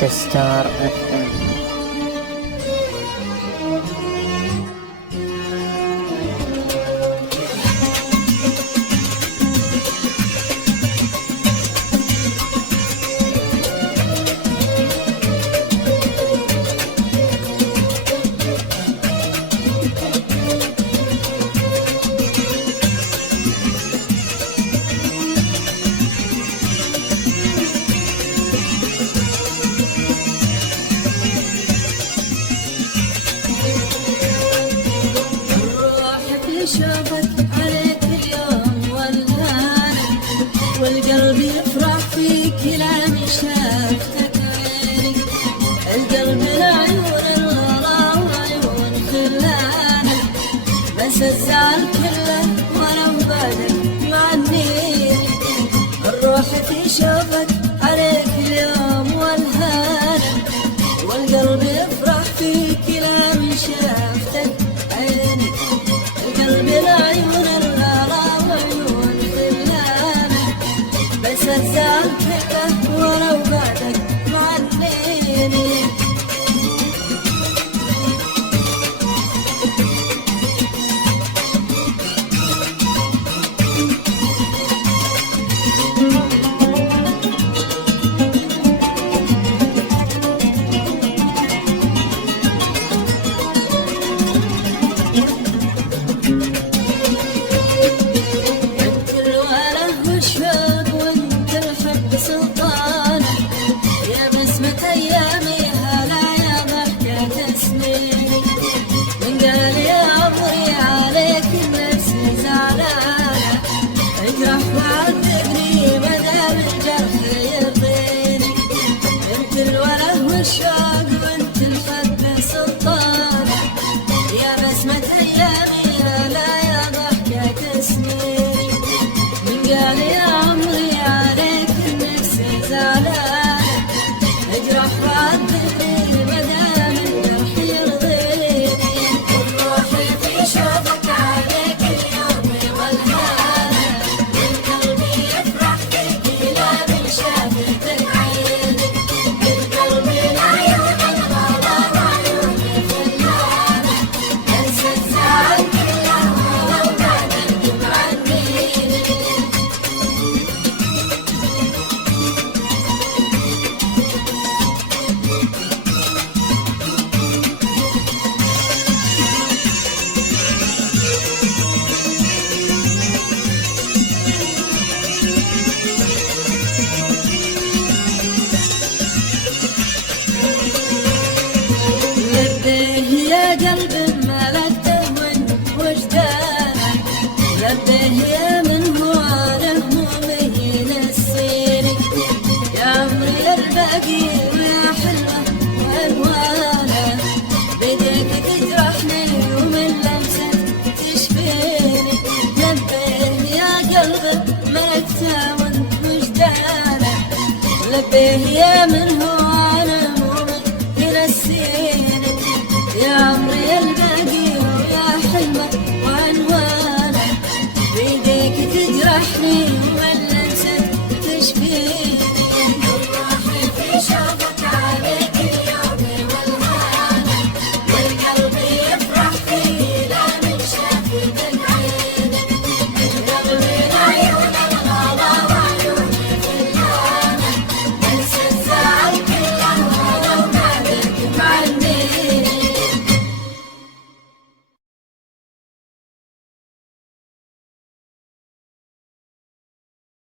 تستار FM. شافك عليك اليوم والهان، والقلب يفرح فيك لما شافتك عينك. القلب العيون الغلا وعيون خلانك، بس الزعل كله ولو بعدك معنيني. الروح في شوفك عليك اليوم والهان، والقلب يفرح فيك لما شافتك عينك. القلب العيون الغلا وعيون خلانك، بس الزعل كله ولو بعدك معنيني. الشوق وانت الحب سلطانة، يا بسمة ايامي هلا يا ضحكة سنيني. من قال يا عمري عليك النفس زعلانة، اجرح وعذبني مدام الجرح يرضيني. روحي في شوقك عليك اليوم والهانة، والقلب يفرح فيك لما شافتك عينك. يا قلب ملكته من وجدانك، لبيه يا من هو همومه ينسيني. يا عمري الباقي ويا حلوة وألوانه، بيديك تجرحني ومن لمسك تشفيني. لبيه يا قلب ملكته من وجدانك، لبيه يا من هو همومه ينسيني. يا عمري الباقي ويا حلمة وعنوانه، بيديك تجرحني